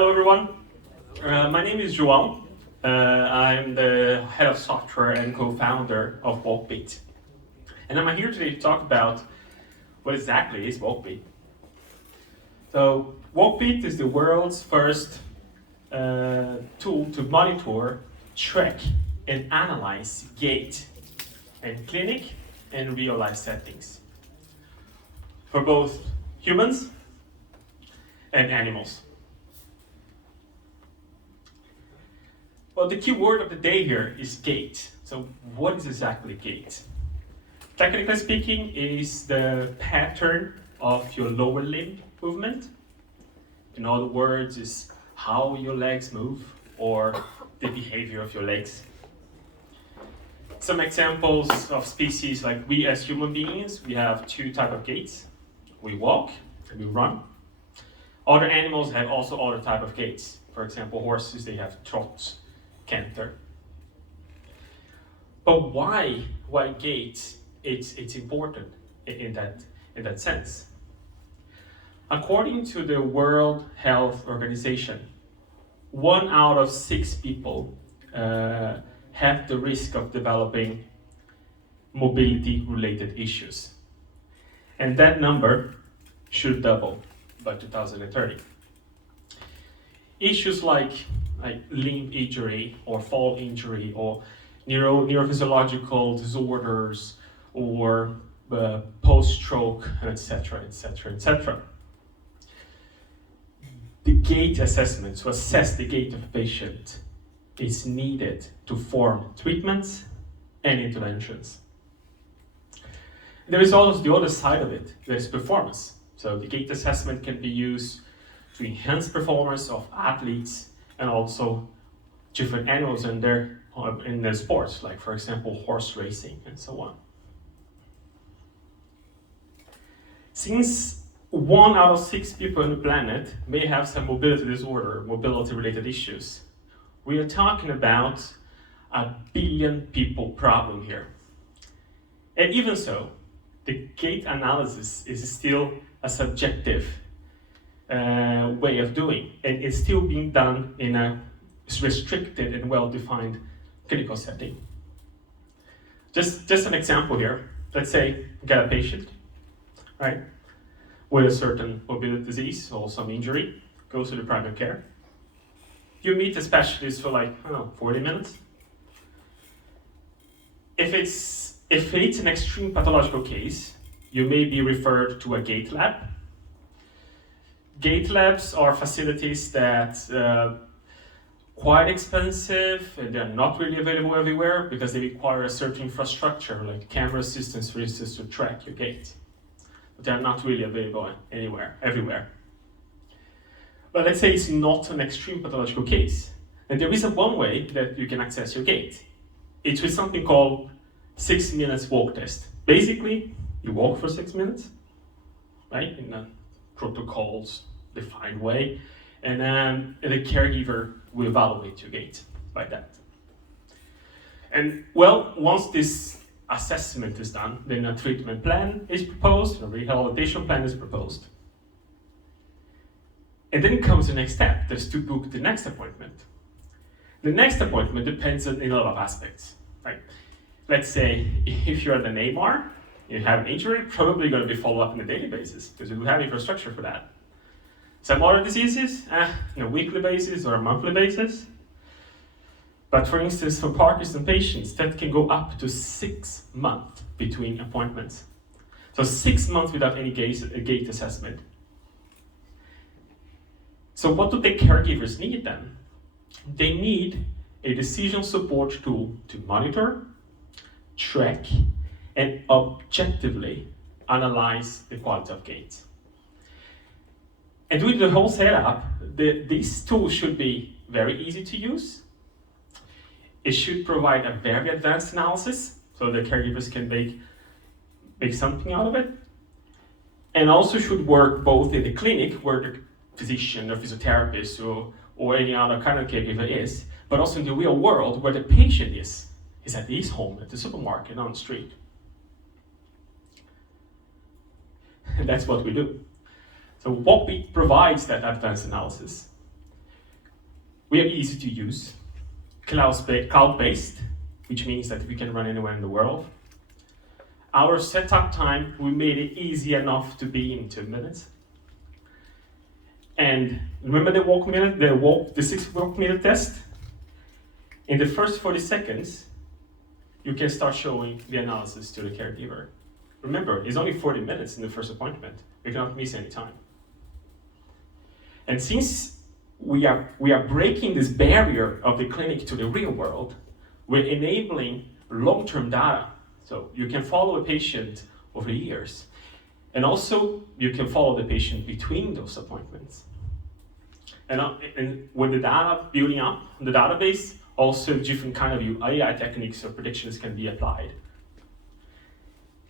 Hello everyone, my name is João. I'm the head of software and co-founder of Walkbeat. And I'm here today to talk about what exactly is Walkbeat. So Walkbeat is the world's first tool to monitor, track and analyze gait in clinic and real life settings for both humans and animals. Well, the key word of the day here is gait. So what is exactly gait? Technically speaking, is the pattern of your lower limb movement. In other words, is how your legs move or the behavior of your legs. Some examples of species, like we as human beings, we have two types of gaits. We walk and we run. Other animals have also other type of gaits. For example, horses, they have trots, canter. But why gait? It's important in that sense. According to the World Health Organization, 1 out of 6 people have the risk of developing mobility-related issues, and that number should double by 2030. Issues like limb injury or fall injury or neurophysiological disorders or post-stroke, etc., etc., etc. The gait assessment, to assess the gait of a patient, is needed to form treatments and interventions. There is also the other side of it, there is performance. So the gait assessment can be used to enhance performance of athletes and also different animals in their sports, like for example horse racing and so on. Since 1 out of 6 people on the planet may have some mobility disorder, mobility-related issues, we are talking about a billion people problem here. And even so, the gait analysis is still a subjective way of doing, and it's still being done in a restricted and well-defined clinical setting. Just an example here. Let's say you get a patient, right, with a certain mobility disease or some injury, goes to the primary care. You meet a specialist for 40 minutes. If it's an extreme pathological case, you may be referred to a gait lab. Gait labs are facilities that quite expensive, and they're not really available everywhere because they require a certain infrastructure, like camera systems, for instance, to track your gait. But they're not really available everywhere. But let's say it's not an extreme pathological case, and there is one way that you can access your gait. It's with something called 6 minutes walk test. Basically, you walk for 6 minutes, right, in a protocols defined way, and the caregiver will evaluate your gait by that. And well, once this assessment is done, then a treatment plan is proposed, a rehabilitation plan is proposed. And then comes the next step. There's to book the next appointment. The next appointment depends on a lot of aspects, right? Let's say if you're at the Neymar, you have an injury, probably going to be followed up on a daily basis because you don't have infrastructure for that. Some other diseases, on a weekly basis or a monthly basis. But for instance, for Parkinson patients, that can go up to 6 months between appointments. So 6 months without any gait assessment. So what do the caregivers need then? They need a decision support tool to monitor, track, and objectively analyze the quality of gait. And with the whole setup, these tools should be very easy to use. It should provide a very advanced analysis, so the caregivers can make something out of it. And also should work both in the clinic, where the physician or physiotherapist or any other kind of caregiver is, but also in the real world, where the patient is at his home, at the supermarket, on the street. And that's what we do. So Walkbeat provides that advanced analysis. We are easy to use, cloud-based, which means that we can run anywhere in the world. Our setup time, we made it easy enough to be in 2 minutes. And remember the 6 walk minute test? In the first 40 seconds, you can start showing the analysis to the caregiver. Remember, it's only 40 minutes in the first appointment. You cannot miss any time. And since we are breaking this barrier of the clinic to the real world, we're enabling long-term data. So you can follow a patient over years. And also, you can follow the patient between those appointments. And with the data building up in the database, also different kind of AI techniques or predictions can be applied.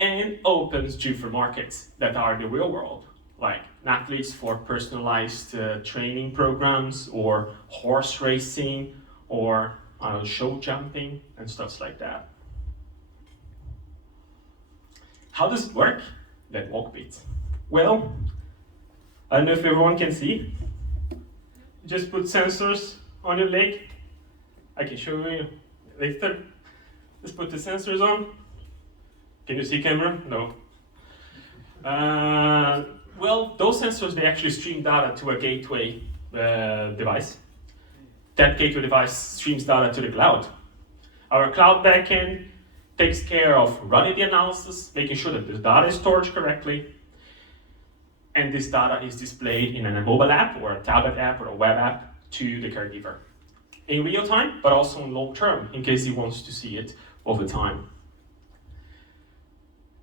And opens different markets that are the real world, like athletes for personalized training programs, or horse racing, or show jumping, and stuff like that. How does it work? That Walkbeat. Well, I don't know if everyone can see. You just put sensors on your leg. I can show you later. Just put the sensors on. Can you see camera? No. Well, those sensors, they actually stream data to a gateway device. That gateway device streams data to the cloud. Our cloud backend takes care of running the analysis, making sure that the data is stored correctly, and this data is displayed in a mobile app or a tablet app or a web app to the caregiver in real time, but also in long term, in case he wants to see it over time.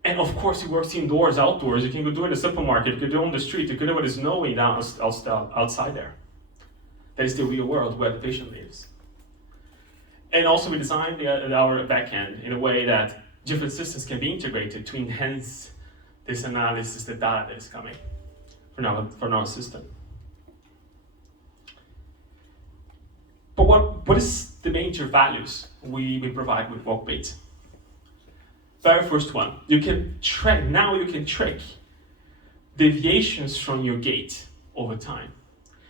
And of course, it works indoors, outdoors. You can go do it in the supermarket, you can do it on the street, you can do it when it's snowing outside there. That is the real world where the patient lives. And also we designed our backend in a way that different systems can be integrated to enhance this analysis, the data that is coming from our system. But what is the major values we provide with Walkbeat? Very first one, you can track deviations from your gait over time.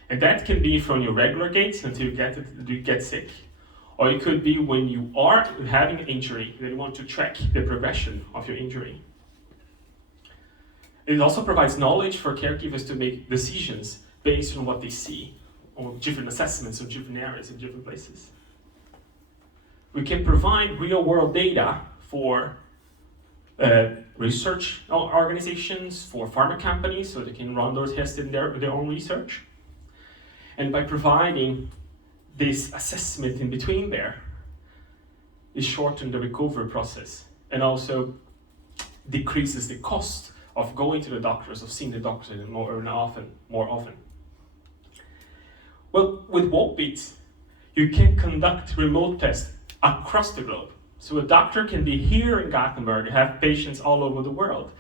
And that can be from your regular gait until you get sick. Or it could be when you are having an injury, that you want to track the progression of your injury. It also provides knowledge for caregivers to make decisions based on what they see, on different assessments of different areas in different places. We can provide real-world data for research organizations, for pharma companies, so they can run those tests in their own research. And by providing this assessment in between there, it shortens the recovery process and also decreases the cost of going to the doctors, of seeing the doctor more often. Well, with Walkbeat, you can conduct remote tests across the globe. So a doctor can be here in Gothenburg and have patients all over the world.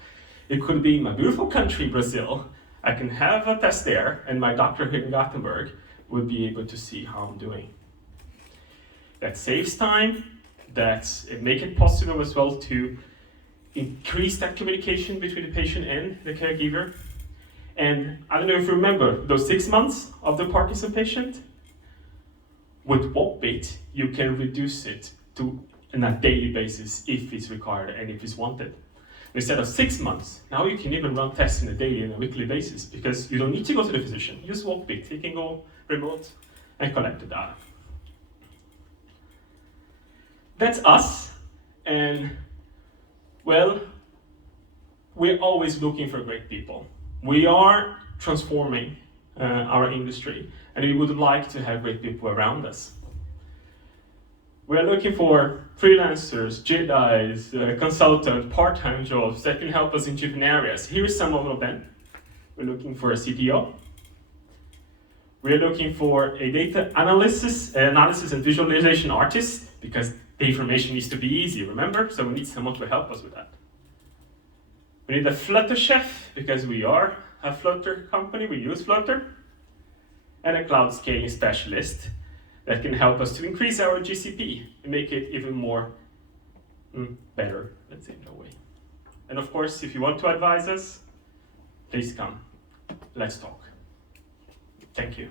It could be in my beautiful country, Brazil. I can have a test there, and my doctor here in Gothenburg would be able to see how I'm doing. That saves time, it makes it possible as well to increase that communication between the patient and the caregiver. And I don't know if you remember those 6 months of the Parkinson patient. With Walkbeat, you can reduce it to on a daily basis if it's required and if it's wanted. Instead of 6 months, now you can even run tests on a daily and a weekly basis because you don't need to go to the physician. Use Walkbeat. You can go remote and collect the data. That's us, and well, we're always looking for great people. We are transforming our industry, and we would like to have great people around us. We are looking for freelancers, JEDIs, consultants, part-time jobs that can help us in different areas. Here are some of them. We're looking for a CTO. We're looking for a data analysis and visualization artist, because the information needs to be easy, remember? So we need someone to help us with that. We need a Flutter chef, because we are a Flutter company, we use Flutter. And a cloud scaling specialist that can help us to increase our GCP and make it even more better, let's say, in a way. And of course, if you want to advise us, please come. Let's talk. Thank you.